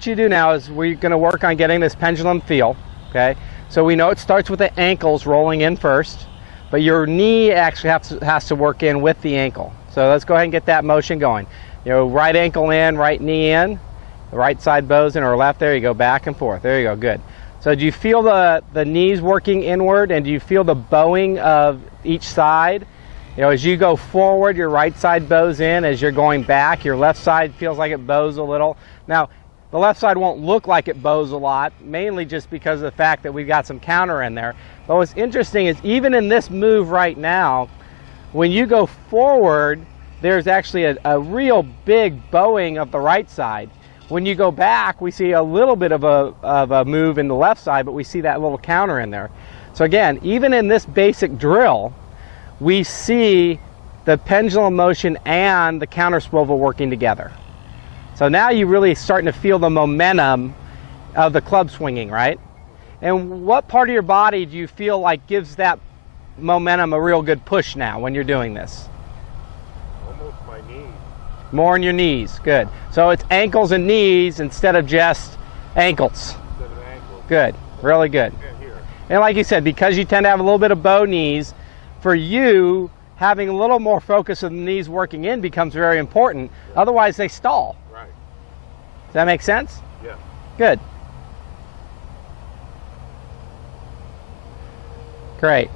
want you to do now is we're going to work on getting this pendulum feel, okay? So we know it starts with the ankles rolling in first, but your knee actually has to work in with the ankle. So let's go ahead and get that motion going. You know, right ankle in, right knee in, the right side bows in or left, there you go, back and forth. There you go, good. So do you feel the knees working inward, and do you feel the bowing of each side? You know, as you go forward, your right side bows in. As you're going back, your left side feels like it bows a little. Now, the left side won't look like it bows a lot, mainly just because of the fact that we've got some counter in there. But what's interesting is even in this move right now, when you go forward, there's actually a real big bowing of the right side. When you go back, we see a little bit of a move in the left side, but we see that little counter in there. So again, even in this basic drill, we see the pendulum motion and the counter swivel working together. So now you're really starting to feel the momentum of the club swinging, right? And what part of your body do you feel like gives that momentum a real good push now when you're doing this? Almost my knees. More in your knees, good. So it's ankles and knees instead of just ankles. Instead of ankles. Good, really good. Yeah, here. And like you said, because you tend to have a little bit of bow knees, for you, having a little more focus of the knees working in becomes very important. Otherwise, they stall. Right. Does that make sense? Yeah. Good. Great.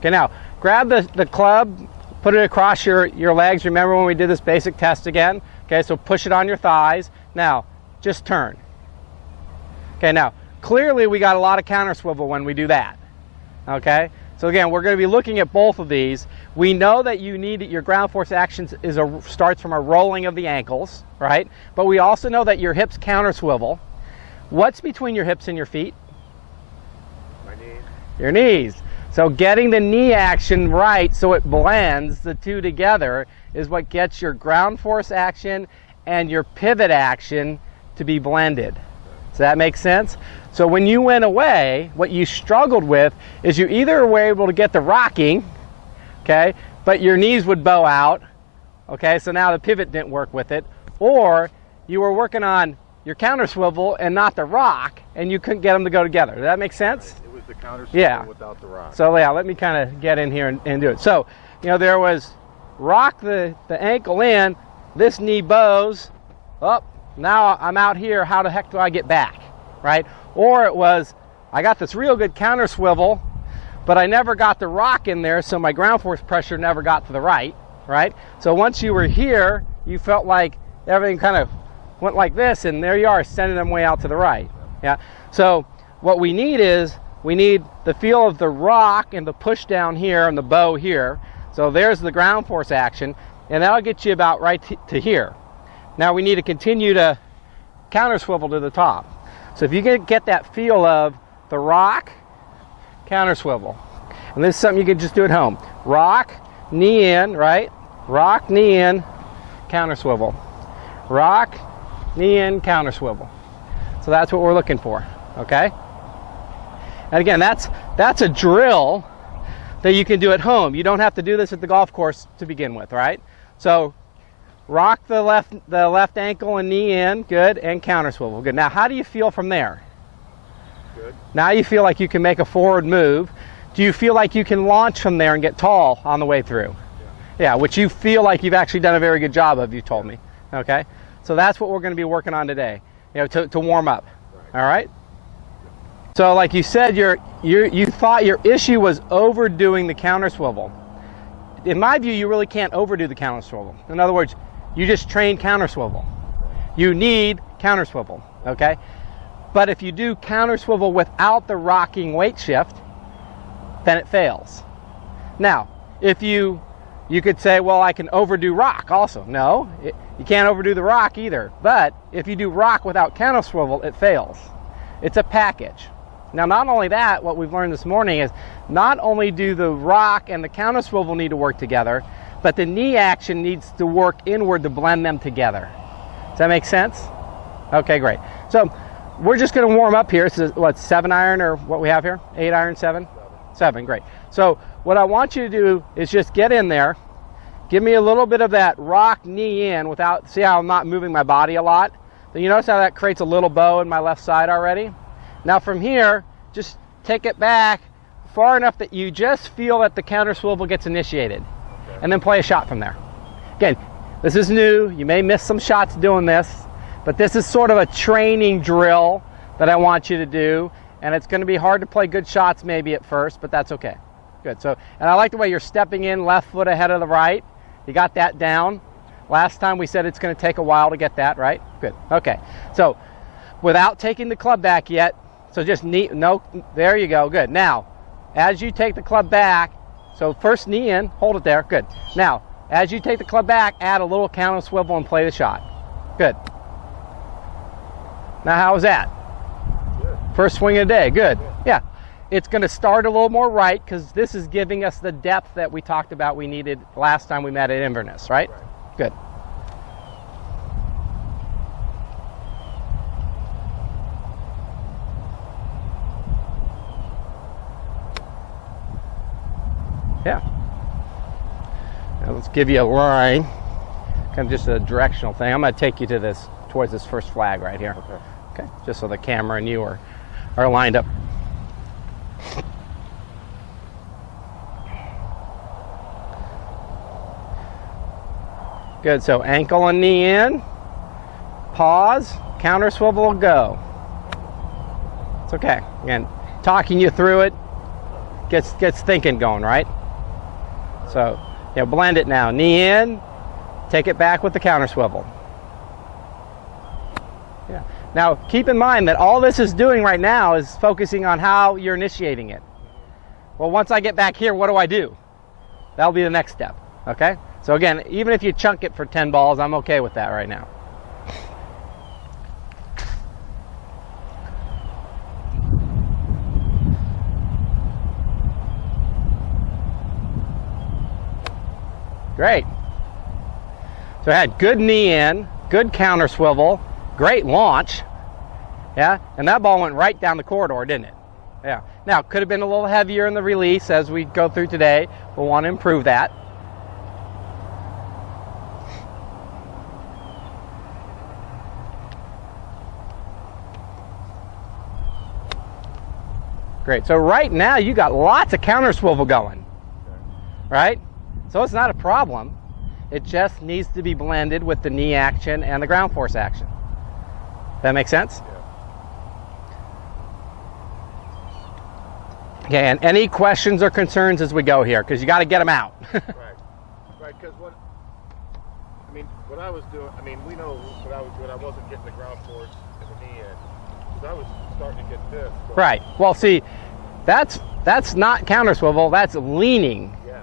Okay, now, grab the club, put it across your legs. Remember when we did this basic test again? Okay, so push it on your thighs. Now, just turn. Okay, now, clearly we got a lot of counter swivel when we do that. Okay, so again, we're going to be looking at both of these. We know that you need your ground force action starts from a rolling of the ankles, right? But we also know that your hips counter swivel. What's between your hips and your feet? My knees. Your knees. So getting the knee action right so it blends the two together is what gets your ground force action and your pivot action to be blended. Does that make sense? So when you went away, what you struggled with is you either were able to get the rocking, okay, but your knees would bow out, okay, so now the pivot didn't work with it, or you were working on your counter swivel and not the rock, and you couldn't get them to go together. Does that make sense? It was the counter swivel without the rock. So yeah, let me kind of get in here and do it. So, you know, there was rock the ankle in, this knee bows, up. Now I'm out here, how the heck do I get back, right? Or it was, I got this real good counter swivel, but I never got the rock in there, so my ground force pressure never got to the right? So once you were here, you felt like everything kind of went like this, and there you are, sending them way out to the right. Yeah. So what we need is, we need the feel of the rock and the push down here and the bow here. So there's the ground force action, and that'll get you about right to here. Now we need to continue to counter swivel to the top. So if you get that feel of the rock, counter swivel. And this is something you can just do at home. Rock, knee in, right? Rock, knee in, counter swivel. Rock, knee in, counter swivel. So that's what we're looking for, okay? And again, that's a drill that you can do at home. You don't have to do this at the golf course to begin with, right? So rock the left ankle and knee in, good, and counter swivel, good. Now, how do you feel from there? Good. Now you feel like you can make a forward move. Do you feel like you can launch from there and get tall on the way through? Yeah, which you feel like you've actually done a very good job of, you told me, okay? So that's what we're going to be working on today, you know, to warm up, all right? So like you said, you thought your issue was overdoing the counter swivel. In my view, you really can't overdo the counter swivel. In other words, you just train counter swivel. You need counter swivel, okay? But if you do counter swivel without the rocking weight shift, then it fails. Now, if you could say, well, I can overdo rock also. No, you can't overdo the rock either. But if you do rock without counter swivel, it fails. It's a package. Now, not only that, what we've learned this morning is not only do the rock and the counter swivel need to work together, but the knee action needs to work inward to blend them together. Does that make sense? Okay, great. So we're just going to warm up here. So what, 7 iron or what we have here? 8 iron, 7? 7, great. So what I want you to do is just get in there, give me a little bit of that rock knee in without, see how I'm not moving my body a lot? Then you notice how that creates a little bow in my left side already? Now from here, just take it back far enough that you just feel that the counter swivel gets initiated. Okay. And then play a shot from there. Again, this is new. You may miss some shots doing this, but this is sort of a training drill that I want you to do. And it's going to be hard to play good shots maybe at first, but that's okay. Good. So, and I like the way you're stepping in left foot ahead of the right. You got that down. Last time we said it's going to take a while to get that, right? Good. Okay. So, without taking the club back yet, so just knee, no, there you go. Good. Now, as you take the club back, so first knee in, hold it there. Good. Now, as you take the club back, add a little counter swivel and play the shot. Good. Now, how was that? Good. First swing of the day. Good. Yeah. It's going to start a little more right because this is giving us the depth that we talked about we needed last time we met at Inverness, right? Good. Yeah. Now let's give you a line, kind of just a directional thing. I'm going to take you to this, towards this first flag right here. Okay. Just so the camera and you are lined up. Good, so ankle and knee in, pause, counter swivel, go. It's okay. Again, talking you through it gets thinking going, right? So, blend it now. Knee in, take it back with the counter swivel. Yeah. Now, keep in mind that all this is doing right now is focusing on how you're initiating it. Well, once I get back here, what do I do? That'll be the next step, okay? So again, even if you chunk it for 10 balls, I'm okay with that right now. Great. So I had good knee in, good counter swivel, great launch, yeah, and that ball went right down the corridor, didn't it? Yeah. Now, could have been a little heavier in the release as we go through today. We'll want to improve that. Great. So right now you got lots of counter swivel going, right? So it's not a problem. It just needs to be blended with the knee action and the ground force action. That make sense? Yeah. Okay, and any questions or concerns as we go here, because you got to get them out. Right, because what I was doing, we know what I was doing, I wasn't getting the ground force in the knee in, because I was starting to get this. So. Right, well see, that's not counter swivel, that's leaning. Yeah.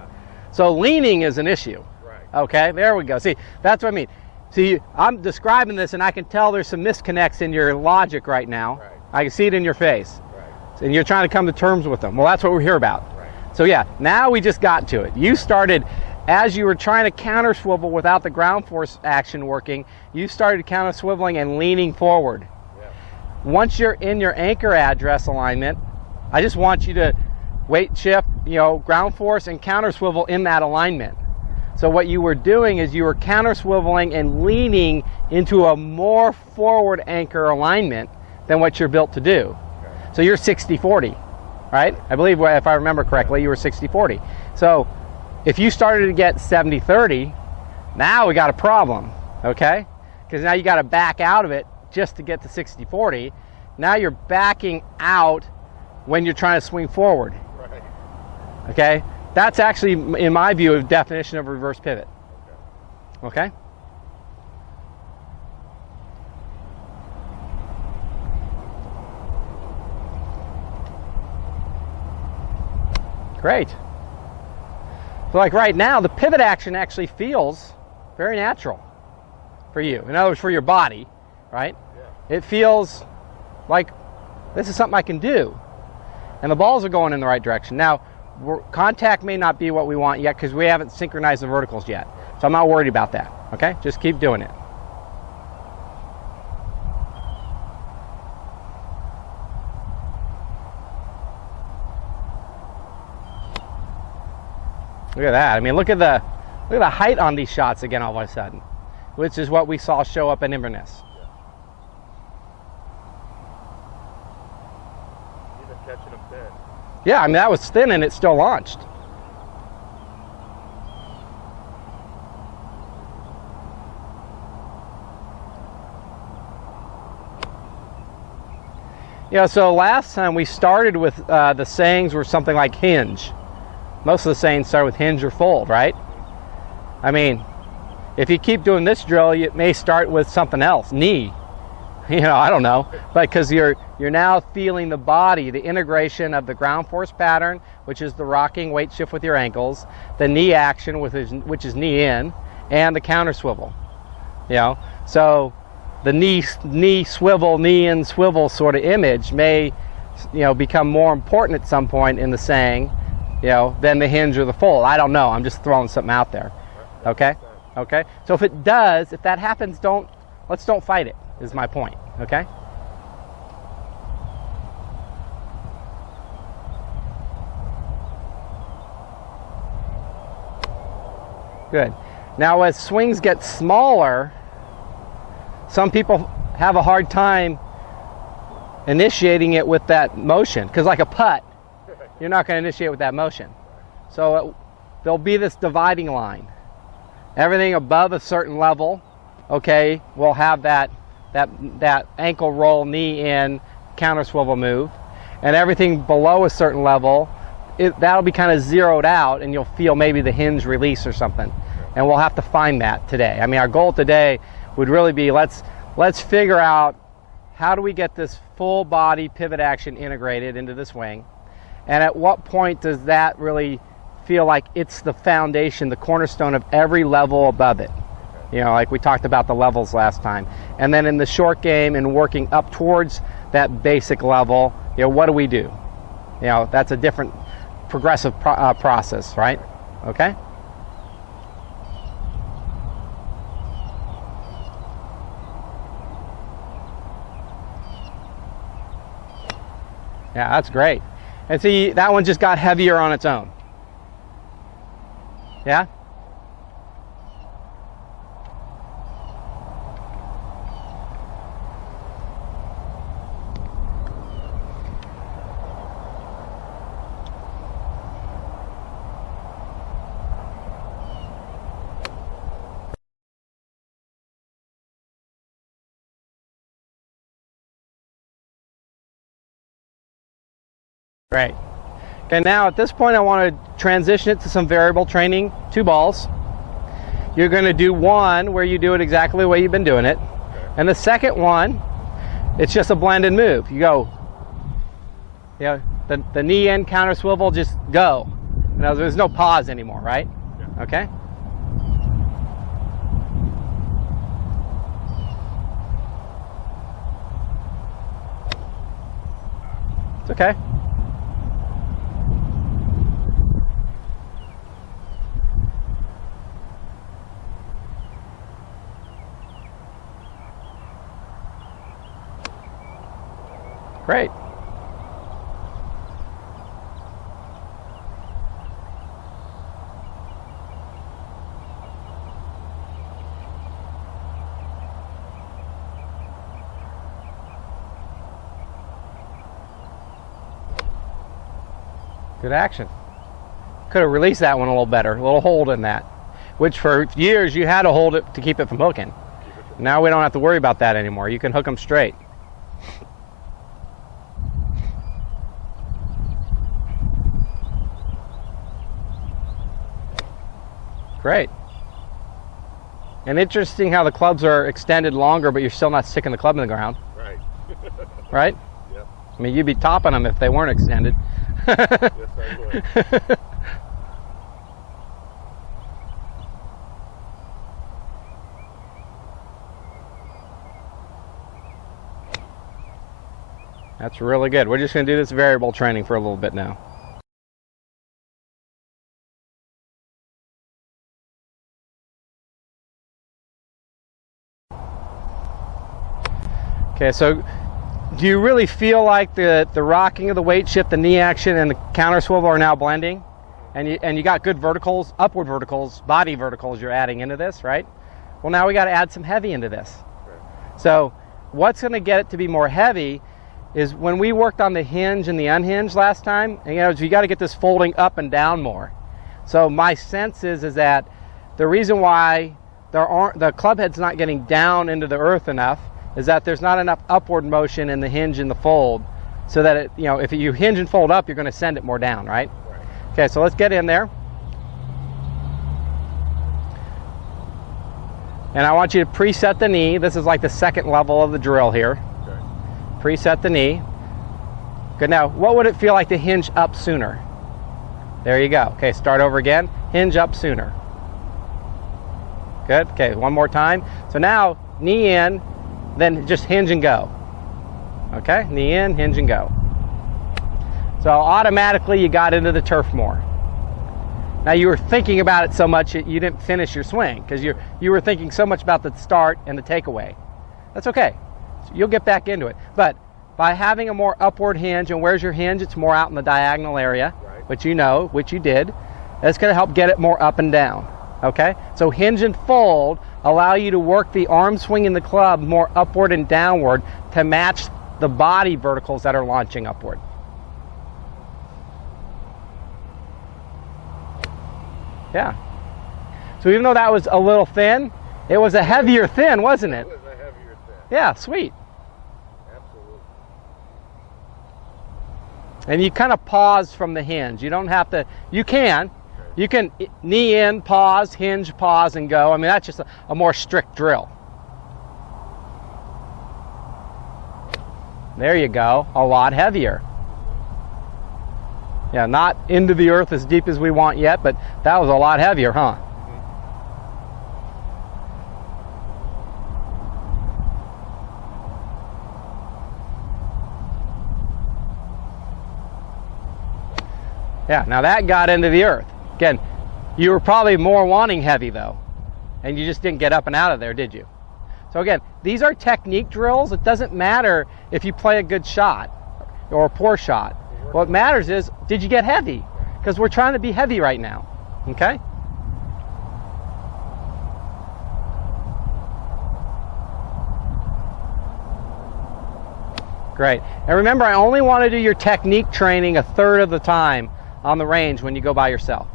So leaning is an issue. Right. Okay, there we go. See, that's what I mean. See, I'm describing this and I can tell there's some disconnects in your logic right now. Right. I can see it in your face. Right. And you're trying to come to terms with them. Well, that's what we're here about. Right. So yeah, now we just got to it. You started, as you were trying to counter swivel without the ground force action working, you started counter swiveling and leaning forward. Yeah. Once you're in your anchor address alignment, I just want you to weight shift, ground force and counter swivel in that alignment. So what you were doing is you were counter swiveling and leaning into a more forward anchor alignment than what you're built to do. Okay. So you're 60-40, right? I believe, if I remember correctly, you were 60-40. So if you started to get 70-30, now we got a problem, okay? Because now you got to back out of it just to get to 60-40. Now you're backing out when you're trying to swing forward. Right. Okay? That's actually, in my view, a definition of reverse pivot. Okay? Great. So like right now, the pivot action actually feels very natural for you. In other words, for your body, right? Yeah. It feels like this is something I can do. And the balls are going in the right direction. Now, contact may not be what we want yet because we haven't synchronized the verticals yet. So I'm not worried about that, okay? Just keep doing it. Look at that. Look at Look at the height on these shots again all of a sudden, which is what we saw show up in Inverness. Yeah. Even catching them thin. Yeah, I mean, that was thin and it still launched. Yeah, so last time we started with the sayings were something like hinge. Most of the sayings start with hinge or fold, right? I mean, if you keep doing this drill, it may start with something else, knee. You know, I don't know, but because you're now feeling the body, the integration of the ground force pattern, which is the rocking weight shift with your ankles, the knee action, which is knee in, and the counter swivel. You know, so the knee swivel, knee in swivel sort of image may, you know, become more important at some point in the saying, you know, than the hinge or the fold. I don't know. I'm just throwing something out there. Okay? Okay? So if it does, if that happens, let's don't fight it, is my point. Okay? Good. Now as swings get smaller, some people have a hard time initiating it with that motion, because like a putt, you're not going to initiate with that motion. So there'll be this dividing line. Everything above a certain level, okay, will have that ankle roll, knee in, counter swivel move, and everything below a certain level, that'll be kind of zeroed out, and you'll feel maybe the hinge release or something. And we'll have to find that today. I mean, our goal today would really be let's figure out how do we get this full body pivot action integrated into the swing, and at what point does that really feel like it's the foundation, the cornerstone of every level above it. You know, like we talked about the levels last time. And then in the short game and working up towards that basic level, you know, what do we do? You know, that's a different progressive process, right? Okay? Yeah, that's great. And see, that one just got heavier on its own. Yeah? Great. Okay, now at this point I want to transition it to some variable training, 2 balls. You're going to do one where you do it exactly the way you've been doing it. And the second one, it's just a blended move. You go, you know, the knee in, counter swivel, just go. Now there's no pause anymore, right? Yeah. Okay? It's okay. Great. Good action. Could have released that one a little better, a little hold in that, which for years you had to hold it to keep it from hooking. Now we don't have to worry about that anymore. You can hook them straight. Great. And interesting how the clubs are extended longer, but you're still not sticking the club in the ground. Right. Right? Yep. I mean, you'd be topping them if they weren't extended. Yes, I would. That's really good. We're just going to do this variable training for a little bit now. Okay, so do you really feel like the rocking of the weight shift, the knee action, and the counter swivel are now blending? and you got good verticals, upward verticals, body verticals you're adding into this, right? Well, now we got to add some heavy into this. So what's going to get it to be more heavy is when we worked on the hinge and the unhinge last time, and, you got to get this folding up and down more. So my sense is that the reason why the club head's not getting down into the earth enough is that there's not enough upward motion in the hinge and the fold, so that if you hinge and fold up, you're going to send it more down, right? Okay, so let's get in there. And I want you to preset the knee. This is like the second level of the drill here. Okay. Preset the knee. Good. Now, what would it feel like to hinge up sooner? There you go. Okay, start over again. Hinge up sooner. Good. Okay, one more time. So now, knee in, then just hinge and go. Okay, knee in, hinge and go. So automatically you got into the turf more. Now you were thinking about it so much that you didn't finish your swing because you were thinking so much about the start and the takeaway. That's okay. You'll get back into it. But by having a more upward hinge, and where's your hinge? It's more out in the diagonal area, right, which you did. That's going to help get it more up and down. Okay? So hinge and fold allow you to work the arm swing in the club more upward and downward to match the body verticals that are launching upward. Yeah. So even though that was a little thin, it was a heavier thin, wasn't it? It was a heavier thin. Yeah, sweet. Absolutely. And you kind of pause from the hinge. You don't have to, you can. Okay. You can knee in, pause, hinge, pause, and go. I mean, that's just a more strict drill. There you go. A lot heavier. Yeah, not into the earth as deep as we want yet, but that was a lot heavier, huh? Yeah, now that got into the earth. Again, you were probably more wanting heavy though, and you just didn't get up and out of there, did you? So again, these are technique drills. It doesn't matter if you play a good shot or a poor shot. What matters is, did you get heavy? Because we're trying to be heavy right now, okay? Great. And remember, I only want to do your technique training a third of the time on the range when you go by yourself.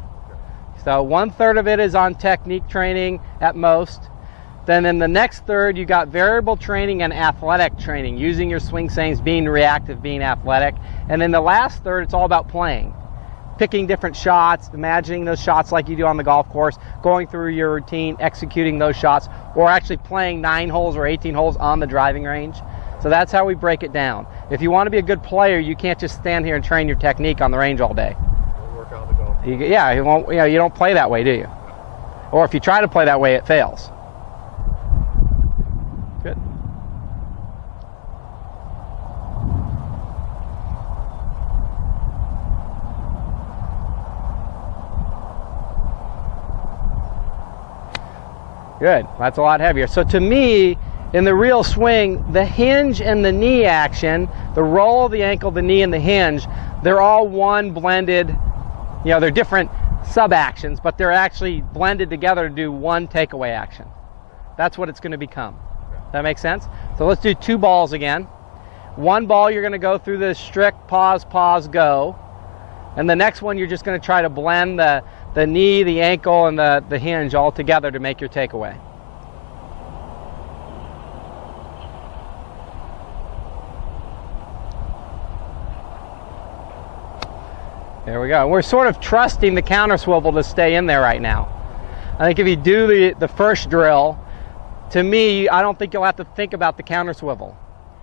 So 1/3 of it is on technique training at most. Then in the next third, you got variable training and athletic training, using your swing sayings, being reactive, being athletic. And in the last third, it's all about playing, picking different shots, imagining those shots like you do on the golf course, going through your routine, executing those shots, or actually playing 9 holes or 18 holes on the driving range. So that's how we break it down. If you want to be a good player, you can't just stand here and train your technique on the range all day. Work out the golf. Yeah, you don't play that way, do you? Or if you try to play that way, it fails. Good. Good. That's a lot heavier. So to me, in the real swing, the hinge and the knee action, the roll of the ankle, the knee, and the hinge, they're all one blended, they're different sub-actions, but they're actually blended together to do one takeaway action. That's what it's going to become. That makes sense? So let's do 2 balls again. 1 ball, you're going to go through the strict pause, pause, go. And the next one, you're just going to try to blend the knee, the ankle, and the hinge all together to make your takeaway. There we go. And we're sort of trusting the counter swivel to stay in there right now. I think if you do the first drill, to me, I don't think you'll have to think about the counter swivel,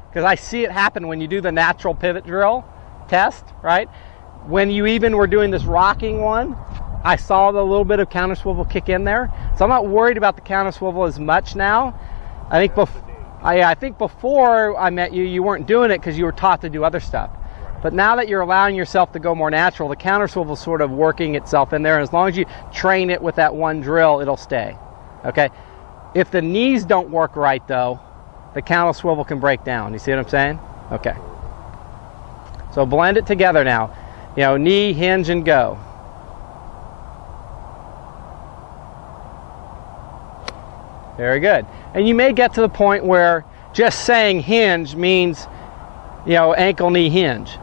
because I see it happen when you do the natural pivot drill test, right? When you even were doing this rocking one, I saw the little bit of counter swivel kick in there. So I'm not worried about the counter swivel as much now. I think before I met you, you weren't doing it because you were taught to do other stuff. But now that you're allowing yourself to go more natural, the counter swivel is sort of working itself in there. And as long as you train it with that one drill, it'll stay. Okay? If the knees don't work right, though, the counter swivel can break down. You see what I'm saying? Okay. So blend it together now. Knee, hinge, and go. Very good. And you may get to the point where just saying hinge means, you know, ankle, knee, hinge.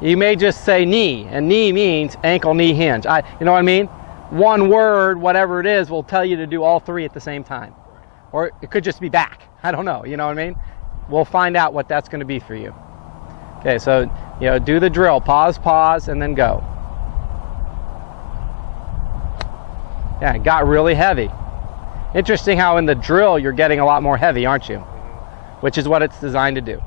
You may just say knee, and knee means ankle, knee, hinge. You know what I mean? One word, whatever it is, will tell you to do all three at the same time. Or it could just be back. I don't know. You know what I mean? We'll find out what that's going to be for you. Okay, so, you know, do the drill. Pause, pause, and then go. Yeah, it got really heavy. Interesting how in the drill you're getting a lot more heavy, aren't you? Which is what it's designed to do.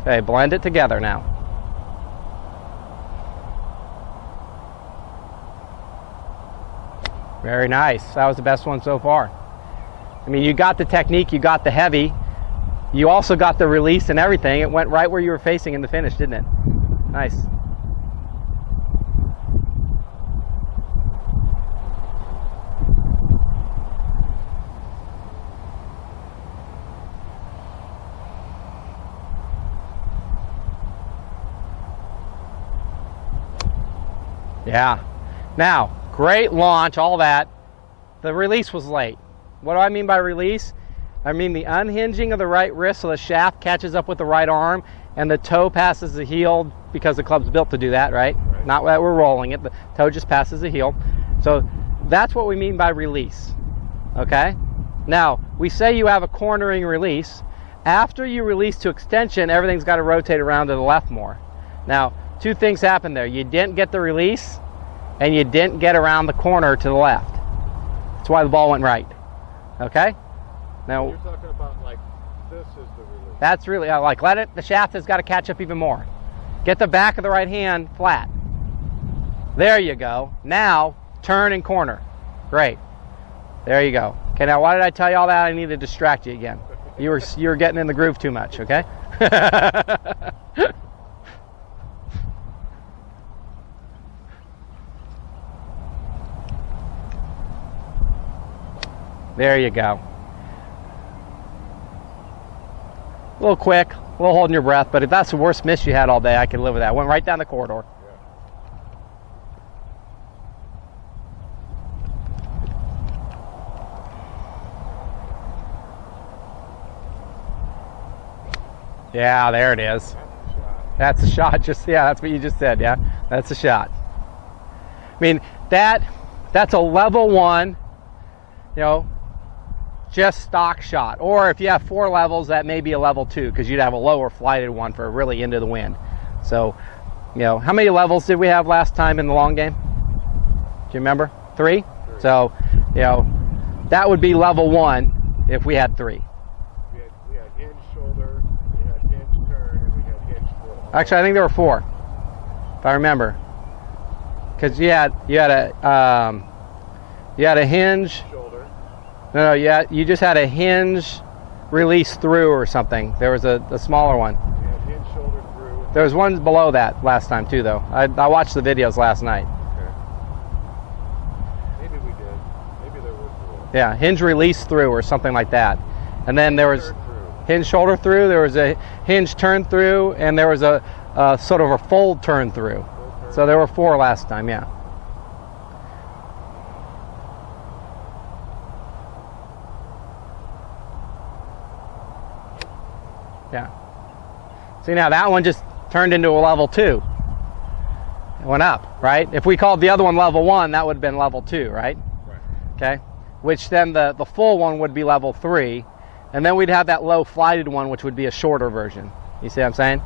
Okay, blend it together now. Very nice. That was the best one so far. I mean, you got the technique, you got the heavy, you also got the release and everything. It went right where you were facing in the finish, didn't it? Nice. Yeah. Now, great launch, all that. The release was late. What do I mean by release? I mean the unhinging of the right wrist so the shaft catches up with the right arm and the toe passes the heel, because the club's built to do that, right? Not that we're rolling it. The toe just passes the heel. So that's what we mean by release. Okay? Now, we say you have a cornering release. After you release to extension, everything's got to rotate around to the left more. Now, two things happened there. You didn't get the release, and you didn't get around the corner to the left. That's why the ball went right. Okay? Now, You're talking about like this is the release. that's really, like, let it, the shaft has got to catch up even more. Get the back of the right hand flat. There you go. Now, turn and corner. Great. There you go. Okay, now why did I tell you all that? I need to distract you again. You were getting in the groove too much, okay? There you go. A little quick, a little holding your breath, but if that's the worst miss you had all day, I can live with that. Went right down the corridor. Yeah, there it is. That's a shot. Just, yeah, that's what you just said. Yeah, that's a shot. I mean, that's a level one, you know, just stock shot. Or if you have 4 levels, that may be a level 2, because you'd have a lower flighted one for really into the wind. So, you know, how many levels did we have last time in the long game? Do you remember? 3? So, you know, that would be level 1 if we had 3. We had hinge shoulder, we had hinge turn, and we had hinge full. Actually, I think there were 4, if I remember. Because you had a hinge. Shoulder. No, you just had a hinge release through or something. There was a smaller one. We had hinge shoulder through. There was one below that last time too, though. I watched the videos last night. Okay. Maybe we did. Maybe there was 4. Yeah, hinge release through or something like that. And then there was Turn through. hinge shoulder through. There was a hinge turn through, and there was a sort of a fold turn through. So there were 4 last time. Yeah. Yeah. See, now that one just turned into a level 2. It went up, right? If we called the other one level 1, that would have been level 2, right? Right. Okay. Which then the full one would be level 3. And then we'd have that low flighted one, which would be a shorter version. You see what I'm saying?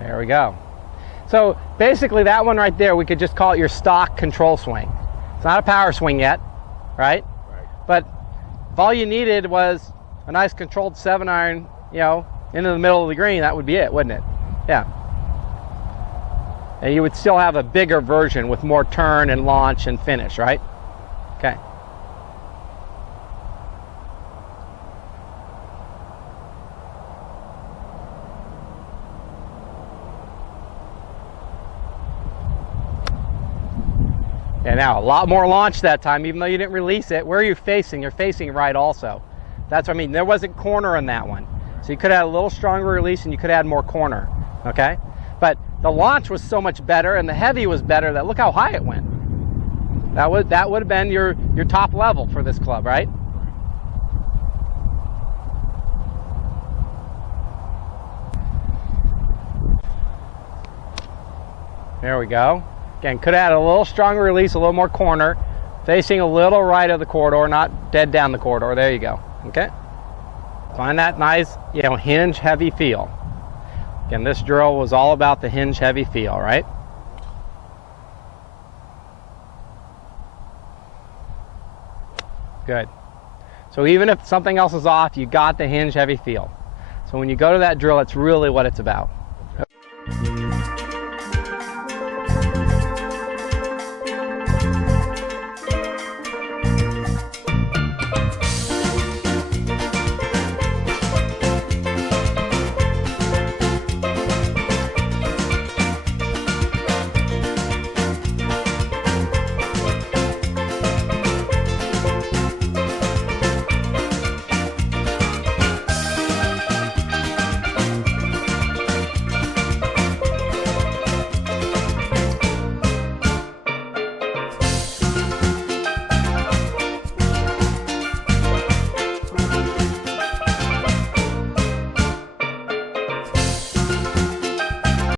There we go. So basically that one right there, we could just call it your stock control swing. It's not a power swing yet, right? Right. But if all you needed was a nice controlled 7-iron, you know, into the middle of the green, that would be it, wouldn't it? Yeah. And you would still have a bigger version with more turn and launch and finish, right? Okay. And now a lot more launch that time, even though you didn't release it. Where are you facing? You're facing right also. That's what I mean. There wasn't corner in that one. So you could have a little stronger release and you could add more corner. Okay? But the launch was so much better and the heavy was better that look how high it went. That would have been your top level for this club, right? There we go. Again, could have had a little stronger release, a little more corner, facing a little right of the corridor, not dead down the corridor. There you go. Okay. Find that nice, hinge heavy feel. Again, this drill was all about the hinge heavy feel, right? Good. So even if something else is off, you got the hinge heavy feel. So when you go to that drill, it's really what it's about.